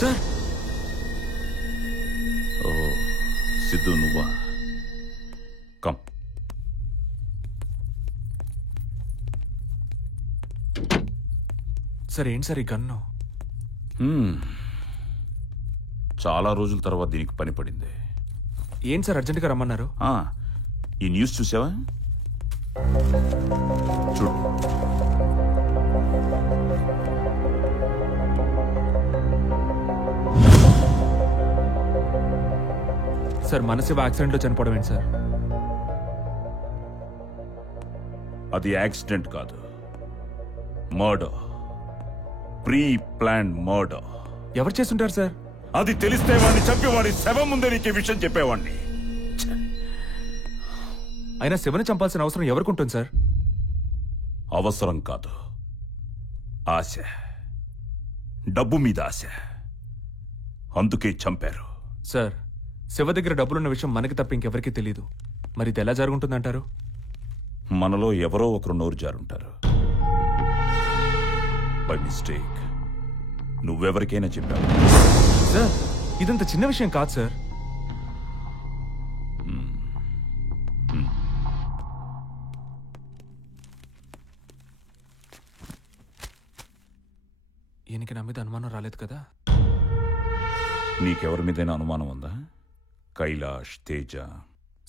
Sir ఓ సిద్ధు నువ్వా? Come. Sir ఏంటి sir ఈ గన్ను? చాలా రోజుల తర్వాత దీనికి పని పడింది. ఏంటి సార్ అర్జెంటుగా రమ్మన్నారు? ఈ న్యూస్ చూసావా? చూడు. సార్ మనసివ యాక్సిడెంట్ లో చనిపోవడం ఏంటి సార్? అది యాక్సిడెంట్ కాదు, మర్డర్. Pre plan murder. ఎవరు చేస్తుంటారు సార్? అది తెలిస్తే వాడిని చంపేవాడి శవం ముందే నీకు విషయం చెప్పేవాడిని. అయినా శివని చంపాల్సిన అవసరం ఎవరికుంటుంది సార్? అవసరం కాదు, ఆశ. డబ్బు మీద ఆశ. అందుకే చంపారు. సార్ శివ దగ్గర డబ్బులున్న విషయం మనకి తప్ప ఇంకెవరికి తెలీదు. మరి ఇది ఎలా జరుగుతుందంటారు? మనలో ఎవరో ఒకరు నోరు జారుంటారు. బై మిస్టేక్ నువ్వెవరికైనా చెప్పావు. సార్ ఇదంత చిన్న విషయం కాదు సార్. ఈయనకి నా మీద అనుమానం రాలేదు కదా? నీకెవరి మీదైనా అనుమానం ఉందా? కైలాష్, తేజ?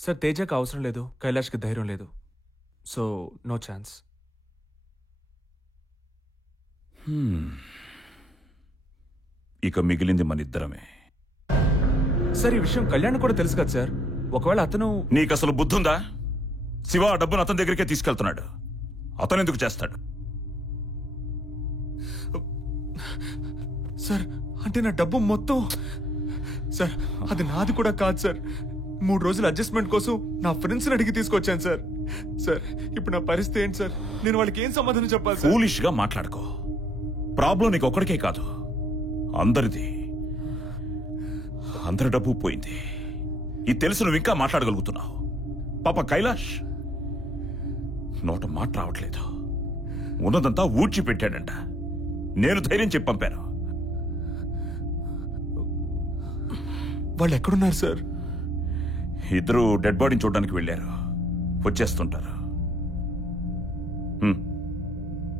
సార్ తేజకి అవసరం లేదు, కైలాష్కి ధైర్యం లేదు. So no chance. ఇక మిగిలింది మన ఇద్దరమే. సార్ ఈ విషయం కళ్యాణ్ కూడా తెలుసు కదా సార్. ఒకవేళ అతను... నీకు అసలు బుద్ధుందా? శివ ఆ డబ్బును అతని దగ్గరికే తీసుకెళ్తున్నాడు. అతను ఎందుకు చేస్తాడు? సార్ అంటే నా డబ్బు మొత్తం... సార్ అది నాది కూడా కాదు సార్. 3 రోజుల అడ్జస్ట్మెంట్ కోసం నా ఫ్రెండ్స్ని అడిగి తీసుకొచ్చాను సార్. సార్ ఇప్పుడు నా పరిస్థితి ఏంటి సార్? నేను వాళ్ళకి ఏం సమాధానం చెప్పాలి సార్? ఫూలిష్ గా మాట్లాడుకో. ప్రాబ్లం నీకు ఒక్కడికే కాదు, అందరిది. అందరి డబ్బు పోయింది. ఇది తెలుసు నువ్వు ఇంకా మాట్లాడగలుగుతున్నావు. పాప కైలాష్ నోట మాట రావట్లేదు. ఉన్నదంతా ఊడ్చిపెట్టాడంట. నేను ధైర్యం చెప్పి పంపాను. వాళ్ళు ఎక్కడున్నారు సార్? ఇద్దరు డెడ్ బాడీని చూడడానికి వెళ్ళారు. వచ్చేస్తుంటారు.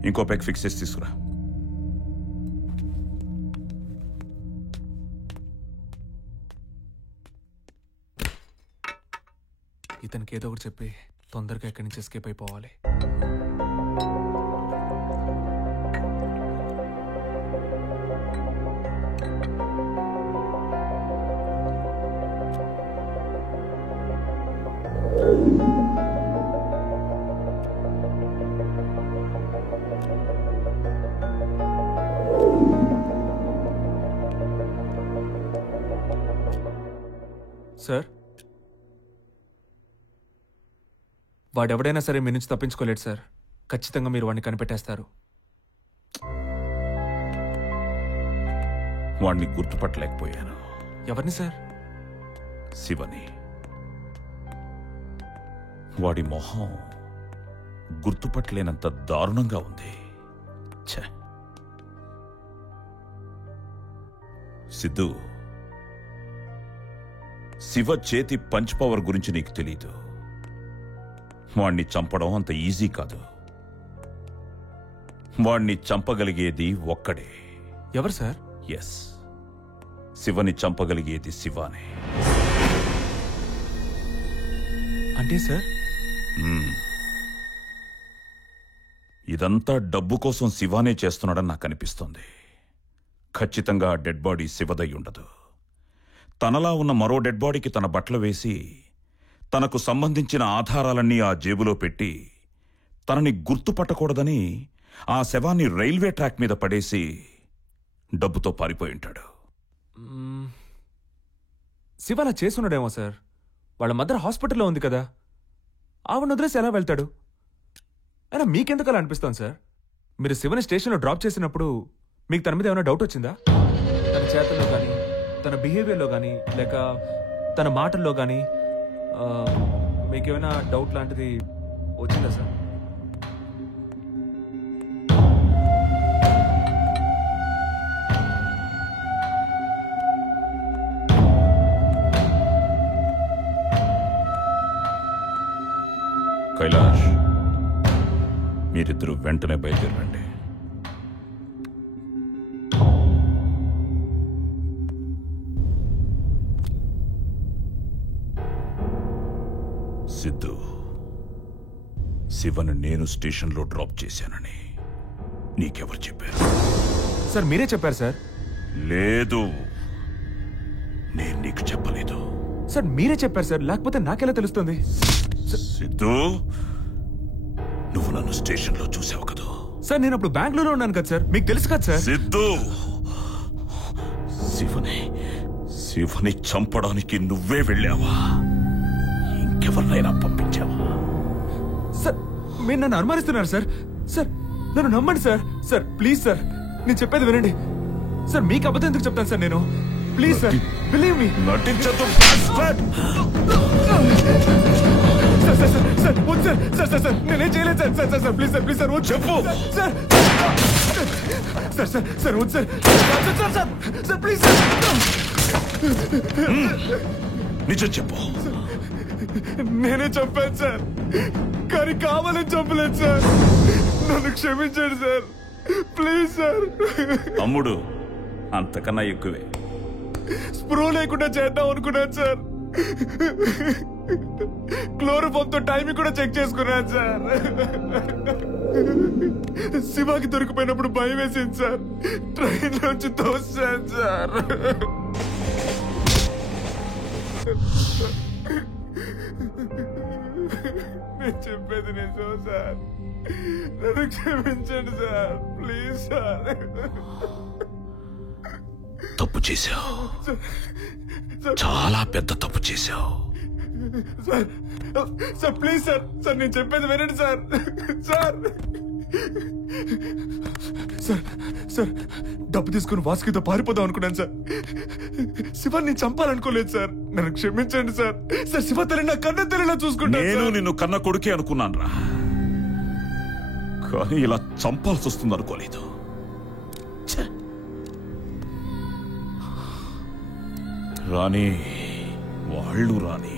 ఇంకో పెగ్ ఫిక్స్ చేసి తీసుకురా. ఇతనికి ఏదో ఒకటి చెప్పి తొందరగా ఎక్కడి నుంచి ఎస్కేప్ అయిపోవాలి. సార్ వాడెవడైనా సరే మీ నుంచి తప్పించుకోలేడు సార్. ఖచ్చితంగా మీరు వాడిని కనిపెట్టేస్తారు. వాడిని గుర్తుపట్టలేకపోయాను. ఎవరిని సార్? శివని. వాడి మొహం గుర్తుపట్టలేనంత దారుణంగా ఉంది. సిద్ధు, శివ చేతి పంచ్ పవర్ గురించి నీకు తెలీదు. వాణ్ణి చంపడం అంత ఈజీ కాదు. వాణ్ణి చంపగలిగేది ఒక్కడే. ఎవరు సార్? ఎస్, శివని చంపగలిగేది శివానే. అంటే సార్ ఇదంతా డబ్బు కోసం శివానే చేస్తున్నాడని నాకు అనిపిస్తోంది. ఖచ్చితంగా డెడ్ బాడీ శివదై ఉండదు. తనలా ఉన్న మరో డెడ్ బాడీకి తన బట్టలు వేసి తనకు సంబంధించిన ఆధారాలన్నీ ఆ జేబులో పెట్టి తనని గుర్తుపట్టకూడదని ఆ శవాన్ని రైల్వే ట్రాక్ మీద పడేసి డబ్బుతో పారిపోయి ఉంటాడు. శివ అలా చేసున్నాడేమో సార్. వాళ్ళ మదర్ హాస్పిటల్లో ఉంది కదా, ఆవిడ వదిలేసి ఎలా వెళ్తాడు? అయినా మీకెందుకు అలా అనిపిస్తాను సార్? మీరు శివని స్టేషన్లో డ్రాప్ చేసినప్పుడు మీకు తన మీద ఏమైనా డౌట్ వచ్చిందా? తన చేతల్లో కానీ, తన బిహేవియర్లో కానీ, లేక తన మాటల్లో కానీ మీకేమైనా డౌట్ లాంటిది వచ్చిందా సార్? మీరిద్దరూ వెంటనే బయలుదేరండి. సిద్ధు, శివను నేను స్టేషన్లో డ్రాప్ చేశానని నీకెవరు చెప్పారు? సార్ మీరే చెప్పారు సార్. లేదు, నేను నీకు చెప్పలేదు. సార్ మీరే చెప్పారు సార్, లేకపోతే నాకెలా తెలుస్తుంది? సిద్ధు, నువ్వు నన్ను స్టేషన్లో చూసావు కదా? సార్ నేను అప్పుడు బెంగళూరులో ఉన్నాను కదా సార్, మీకు తెలుసు కదా సార్. సిద్ధు, శివని చంపడానికి నువ్వే వెళ్ళావా? ఇంకెవరినైనా పంపించావా? సార్ మీరు నన్ను అనుమానిస్తున్నారు సార్. సార్ నన్ను నమ్మండి సార్. సార్ ప్లీజ్ సార్, నేను చెప్పేది వినండి సార్. మీకు అబద్ధం ఎందుకు చెప్తాను సార్ నేను? Please sir, believe me. నటించదు. సార్ సార్ సార్ సార్ వద్దు సార్. సార్ సార్ సార్ నేనేం చేయలేదు sir. Sir sir sir please sir, please sir వద్దు. చెప్పు. సార్ సార్ సార్ సార్ వద్దు sir. Sir sir sir sir please sir. నిజం చెప్పు. నేనే చంపాను సార్, కానీ కావాలని చంపలేదు సార్. నన్ను క్షమించండి సార్, ప్లీజ్ సార్. అమ్ముడు, అంతకన్నా ఎక్కువే. స్ప్రో లేకుండా చేద్దాం అనుకున్నాను సార్. క్లోరోఫామ్ తో టైమింగ్ కూడా చెక్ చేసుకున్నాను సార్. శివాకి దొరికిపోయినప్పుడు భయం వేసింది సార్. ట్రైన్ నుంచి తోసాను సార్. నేను చెప్పేది నిజం సార్, నన్ను క్షమించండి సార్, ప్లీజ్ సార్. తప్పు చేశావు, చాలా పెద్ద తప్పు చేశావు. Sir sir please sir. Sir నేను చెప్పేది వినండి సార్. సార్ సార్ సార్ డబ్బు తీసుకుని వాసుకితో పారిపోదాం అనుకున్నాను సార్. శివాన్ని చంపాలనుకోలేదు సార్, నన్ను క్షమించండి సార్. సార్ శివ తల్లి నా కన్న తల్లిలా చూసుకుంటాను. నేను నిన్ను కన్న కొడుకే అనుకున్నాను రా, కానీ ఇలా చంపాల్సి వస్తుంది అనుకోలేదు. రాణి, వాళ్ళు రాని